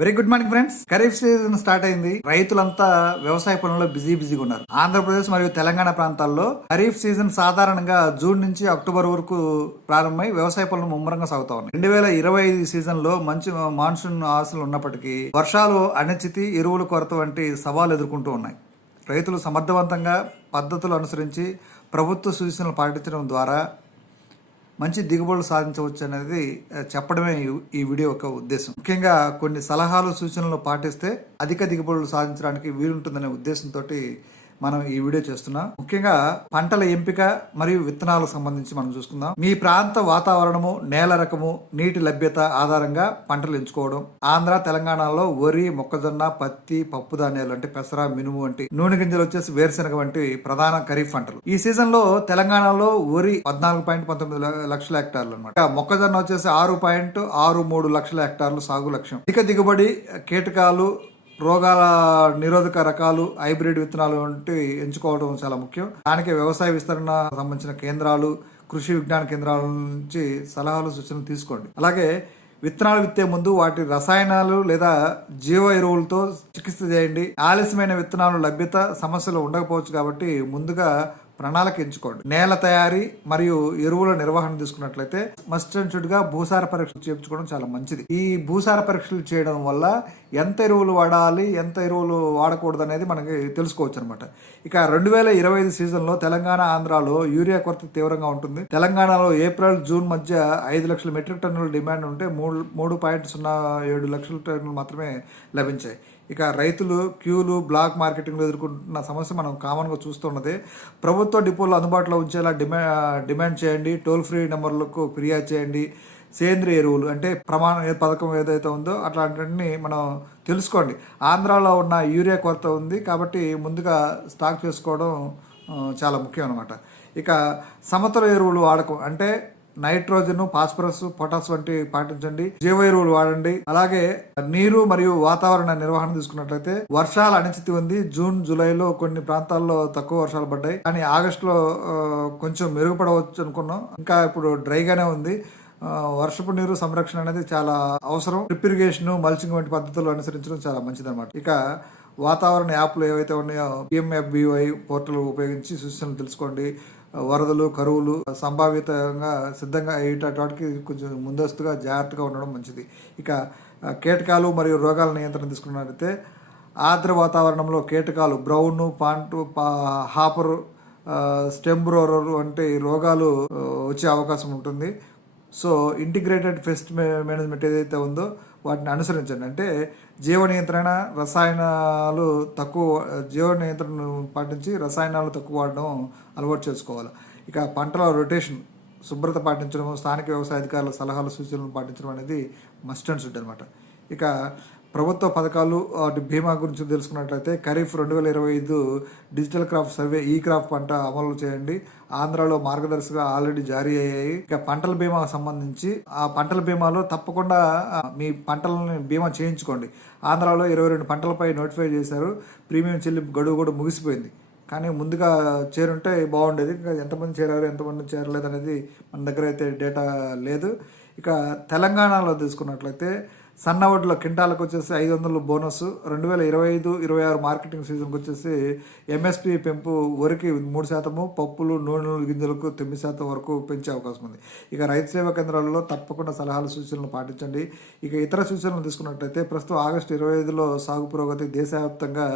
Very good morning friends kharif season start అయింది. రైతులంతా వ్యవసాయ పనుల్లో బిజీ బిజీగా ఉన్నారు. ఆంధ్రప్రదేశ్ మరియు తెలంగాణ ప్రాంతాల్లో ఖరీఫ్ సీజన్ సాధారణంగా జూన్ నుంచి అక్టోబర్ వరకు ప్రారంభమై వ్యవసాయ పనులు ముమ్మరంగా సాగుతా ఉన్నాయి. రెండు వేల ఇరవై ఐదు సీజన్లో మంచి మాన్సూన్ ఆశలు ఉన్నప్పటికీ వర్షాలు అనిశ్చితి ఎరువుల కొరత వంటి సవాలు ఎదుర్కొంటూ ఉన్నాయి. రైతులు సమర్థవంతంగా పద్ధతులు అనుసరించి ప్రభుత్వ సూచనలు పాటించడం ద్వారా మంచి దిగుబడులు సాధించవచ్చు అనేది చెప్పడమే ఈ- ఈ వీడియో యొక్క ఉద్దేశం. ముఖ్యంగా కొన్ని సలహాలు సూచనలు పాటిస్తే అధిక దిగుబడులు సాధించడానికి వీలుంటుందనే ఉద్దేశంతో మనం ఈ వీడియో చేస్తున్నాం. ముఖ్యంగా పంటల ఎంపిక మరియు విత్తనాలకు సంబంధించి మనం చూసుకుందాం. మీ ప్రాంత వాతావరణము నేల రకము నీటి లభ్యత ఆధారంగా పంటలు ఎంచుకోవడం. ఆంధ్ర తెలంగాణలో వరి మొక్కజొన్న పత్తి పప్పు ధాన్యాలు అంటే పెసర మినుము వంటి నూనె గింజలు వచ్చేసి వేరుశెనగ వంటి ప్రధాన ఖరీఫ్ పంటలు. ఈ సీజన్లో తెలంగాణలో వరి పద్నాలుగు పాయింట్ పంతొమ్మిది లక్షల హెక్టార్లు అనమాట మొక్కజొన్న వచ్చేసి ఆరు పాయింట్ ఆరు మూడు లక్షల హెక్టార్లు సాగు లక్ష్యం. ఇక దిగుబడి కీటకాలు రోగాల నిరోధక రకాలు హైబ్రిడ్ విత్తనాలు వంటి ఎంచుకోవడం చాలా ముఖ్యం. దానికి వ్యవసాయ విస్తరణ సంబంధించిన కేంద్రాలు కృషి విజ్ఞాన కేంద్రాల నుంచి సలహాలు సూచనలు తీసుకోండి. అలాగే విత్తనాలు విత్తే ముందు వాటి రసాయనాలు లేదా జీవ ఎరువులతో చికిత్స చేయండి. ఆలస్యమైన విత్తనాలు లభ్యత సమస్యలు ఉండకపోవచ్చు కాబట్టి ముందుగా ప్రణాళిక ఎంచుకోండి. నేల తయారీ మరియు ఎరువుల నిర్వహణ తీసుకున్నట్లయితే మస్ట్ అండ్ షుడ్గా భూసార పరీక్షలు చేయించుకోవడం చాలా మంచిది. ఈ భూసార పరీక్షలు చేయడం వల్ల ఎంత ఎరువులు వాడాలి ఎంత ఎరువులు వాడకూడదు అనేది మనకి తెలుసుకోవచ్చు అనమాట ఇక రెండు వేల ఇరవై ఐదు సీజన్లో తెలంగాణ ఆంధ్రాలో యూరియా కొరత తీవ్రంగా ఉంటుంది. తెలంగాణలో ఏప్రిల్ జూన్ మధ్య ఐదు లక్షల మెట్రిక్ టన్నుల డిమాండ్ ఉంటే మూడు మూడు పాయింట్ సున్నా ఏడు లక్షల టన్నులు మాత్రమే లభించాయి. ఇక రైతులు క్యూలు బ్లాక్ మార్కెటింగ్లో ఎదుర్కొంటున్న సమస్య మనం కామన్గా చూస్తున్నది. ప్రభుత్వ డిపోలు అందుబాటులో ఉంచేలా డిమాండ్ డిమాండ్ చేయండి. టోల్ ఫ్రీ నెంబర్లకు ఫిర్యాదు చేయండి. సేంద్రియ ఎరువులు అంటే ప్రమాణ ఏ పథకం ఏదైతే ఉందో అట్లాంటివన్నీ మనం తెలుసుకోండి. ఆంధ్రాలో ఉన్న యూరియా కొరత ఉంది కాబట్టి ముందుగా స్టాక్ చేసుకోవడం చాలా ముఖ్యం అనమాట ఇక సమతుల ఎరువులు వాడకం అంటే నైట్రోజన్ ఫాస్ఫరస్ పొటాస్ వంటి పాటించండి. జీవ ఎరువులు వాడండి. అలాగే నీరు మరియు వాతావరణ నిర్వహణ తీసుకున్నట్లయితే వర్షాల అనిశ్చితి ఉంది. జూన్ జూలైలో కొన్ని ప్రాంతాల్లో తక్కువ వర్షాలు పడ్డాయి. కానీ ఆగస్టులో లో కొంచెం మెరుగుపడవచ్చు అనుకున్నాం. ఇంకా ఇప్పుడు డ్రైగానే ఉంది. వర్షపు నీరు సంరక్షణ అనేది చాలా అవసరం. డ్రిప్ ఇరిగేషన్ మల్చింగ్ వంటి పద్ధతులు అనుసరించడం చాలా మంచిదన్నమాట. ఇక వాతావరణ యాప్లు ఏవైతే ఉన్నాయో పిఎంఎఫ్బివై పోర్టల్ ఉపయోగించి సూచనలు తెలుసుకోండి. వరదలు కరువులు సంభావితంగా సిద్ధంగా అయ్యేటటువంటి కొంచెం ముందస్తుగా జాగ్రత్తగా ఉండడం మంచిది. ఇక కీటకాలు మరియు రోగాల నియంత్రణ తీసుకున్నట్లయితే ఆర్ద్ర వాతావరణంలో కీటకాలు బ్రౌన్ పాంటు పా హాపర్ స్టెమ్ వంటి రోగాలు వచ్చే అవకాశం ఉంటుంది. సో ఇంటిగ్రేటెడ్ పెస్ట్ మేనేజ్మెంట్ ఏదైతే ఉందో వాటిని అనుసరించండి. అంటే జీవ నియంత్రణ రసాయనాలు తక్కువ జీవ నియంత్రణను పాటించి రసాయనాలు తక్కువ వాడడం అలవాటు చేసుకోవాలి. ఇక పంటల రొటేషన్ శుభ్రత పాటించడం స్థానిక వ్యవసాయ అధికారుల సలహాలు సూచనలు పాటించడం అనేది మస్ట్ అండ్ షుడ్ అనమాట ఇక ప్రభుత్వ పథకాలు వాటి బీమా గురించి తెలుసుకున్నట్లయితే ఖరీఫ్ రెండు వేల ఇరవై ఐదు digital crop survey e crop పంట అమలు చేయండి. ఆంధ్రాలో మార్గదర్శిగా ఆల్రెడీ జారీ అయ్యాయి. ఇక పంటల బీమా సంబంధించి ఆ పంటల బీమాలో తప్పకుండా మీ పంటలని బీమా చేయించుకోండి. ఆంధ్రాలో ఇరవై రెండు పంటలపై నోటిఫై చేశారు. ప్రీమియం చెల్లింపు గడువు కూడా ముగిసిపోయింది. కానీ ముందుగా చేరుంటే బాగుండేది. ఇంకా ఎంతమంది చేరారు ఎంతమంది చేరలేదు అనేది మన దగ్గర అయితే డేటా లేదు. ఇక తెలంగాణలో తీసుకున్నట్లయితే సన్న వడ్ల కింటాలకు వచ్చేసి ఐదు వందలు బోనస్ రెండు వేల ఇరవై ఐదు ఇరవై ఆరు మార్కెటింగ్ సీజన్కి వచ్చేసి ఎంఎస్పి పెంపు వరికి మూడు శాతము పప్పులు నూనెలు గింజలకు తొమ్మిది శాతం వరకు పెంచే అవకాశం ఉంది ఇక రైతు సేవా కేంద్రాలలో తప్పకుండా సలహాలు సూచనలు పాటించండి. ఇక ఇతర సూచనలు తీసుకున్నట్లయితే ప్రస్తుతం ఆగస్టు ఇరవై ఐదులో సాగు పురోగతి దేశవ్యాప్తంగా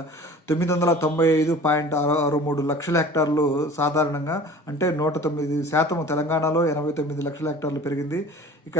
తొమ్మిది వందల తొంభై ఐదు పాయింట్ ఆరు ఆరు మూడు లక్షల హెక్టార్లు సాధారణంగా అంటే నూట తొమ్మిది శాతం తెలంగాణలో ఎనభై తొమ్మిది లక్షల హెక్టార్లు పెరిగింది. ఇక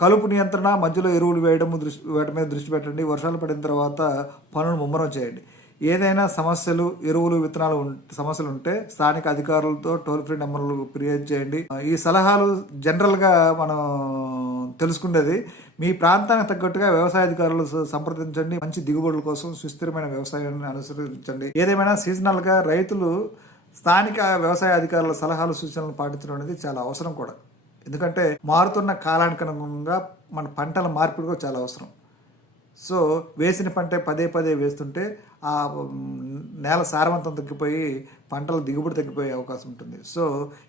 కలుపు నియంత్రణ మధ్యలో ఎరువులు వేయడం దృష్టి వాటి మీద దృష్టి పెట్టండి. వర్షాలు పడిన తర్వాత పనులు ముమ్మరం చేయండి. ఏదైనా సమస్యలు ఎరువులు విత్తనాలు ఉం- సమస్యలు ఉంటే స్థానిక అధికారులతో టోల్ ఫ్రీ నెంబర్లు ఫిర్యాదు చేయండి. ఈ సలహాలు జనరల్గా మనం తెలుసుకునేది మీ ప్రాంతానికి తగ్గట్టుగా వ్యవసాయ అధికారులు సంప్రదించండి. మంచి దిగుబడుల కోసం సుస్థిరమైన వ్యవసాయాన్ని అనుసరించండి. ఏదేమైనా సీజనల్గా రైతులు స్థానిక వ్యవసాయ అధికారుల సలహాలు సూచనలు పాటించడం అనేది చాలా అవసరం కూడా. ఎందుకంటే మారుతున్న కాలానికి మన పంటల మార్పిడి కూడా చాలా అవసరం. సో వేసిన పంట పదే పదే వేస్తుంటే ఆ నేల సారవంతం తగ్గిపోయి పంటల దిగుబడి తగ్గిపోయే అవకాశం ఉంటుంది. సో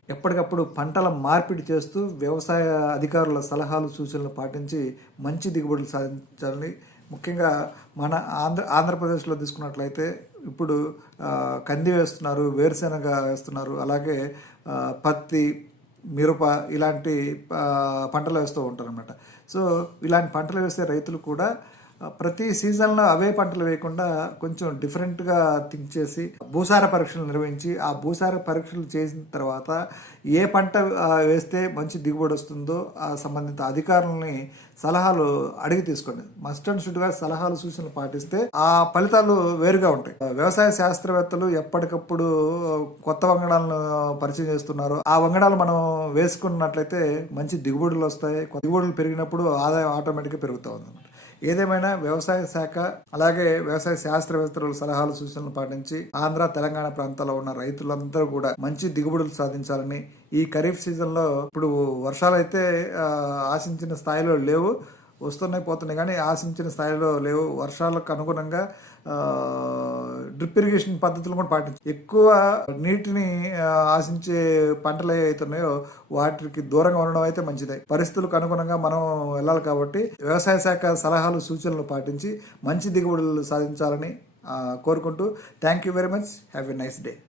ఎప్పటికప్పుడు పంటల మార్పిడి చేస్తూ వ్యవసాయ అధికారుల సలహాలు సూచనలు పాటించి మంచి దిగుబడులు సాధించాలని ముఖ్యంగా మన ఆంధ్ర ఆంధ్రప్రదేశ్లో తీసుకున్నట్లయితే ఇప్పుడు కంది వేస్తున్నారు వేరుశెనగ వేస్తున్నారు అలాగే పత్తి మిరప ఇలాంటి పంటలు వేస్తూ ఉంటారు అనమాట సో ఇలాంటి పంటలు వేసే రైతులు కూడా ప్రతి సీజన్లో అవే పంటలు వేయకుండా కొంచెం డిఫరెంట్గా థింక్ చేసి భూసార పరీక్షలు నిర్వహించి ఆ భూసార పరీక్షలు చేసిన తర్వాత ఏ పంట వేస్తే మంచి దిగుబడి వస్తుందో ఆ సంబంధిత అధికారులని సలహాలు అడిగి తీసుకోండి. మస్ట్ అండ్ షుడ్గా సలహాలు సూచనలు పాటిస్తే ఆ ఫలితాలు వేరుగా ఉంటాయి. వ్యవసాయ శాస్త్రవేత్తలు ఎప్పటికప్పుడు కొత్త వంగడాలను పరిచయం చేస్తున్నారు. ఆ వంగడాలు మనం వేసుకున్నట్లయితే మంచి దిగుబడులు వస్తాయి. దిగుబడులు పెరిగినప్పుడు ఆదాయం ఆటోమేటిక్గా పెరుగుతూ ఉంది ఏదేమైనా వ్యవసాయ శాఖ అలాగే వ్యవసాయ శాస్త్రవేత్తల సలహాలు సూచనలు పాటించి ఆంధ్ర తెలంగాణ ప్రాంతాల్లో ఉన్న రైతులందరూ కూడా మంచి దిగుబడులు సాధించాలని ఈ ఖరీఫ్ సీజన్లో ఇప్పుడు వర్షాలు అయితే ఆశించిన స్థాయిలో లేవు. వస్తున్నాయి పోతున్నాయి. కానీ ఆశించిన స్థాయిలో లేవు. వర్షాలకు అనుగుణంగా డ్రిప్ ఇరిగేషన్ పద్ధతులు కూడా పాటించి. ఎక్కువ నీటిని ఆశించే పంటలు ఏవైతున్నాయో వాటికి దూరంగా ఉండడం అయితే మంచిదే. పరిస్థితులకు అనుగుణంగా మనం వెళ్ళాలి కాబట్టి వ్యవసాయ శాఖ సలహాలు సూచనలు పాటించి మంచి దిగుబడులు సాధించాలని కోరుకుంటూ thank you very much. Have a nice day.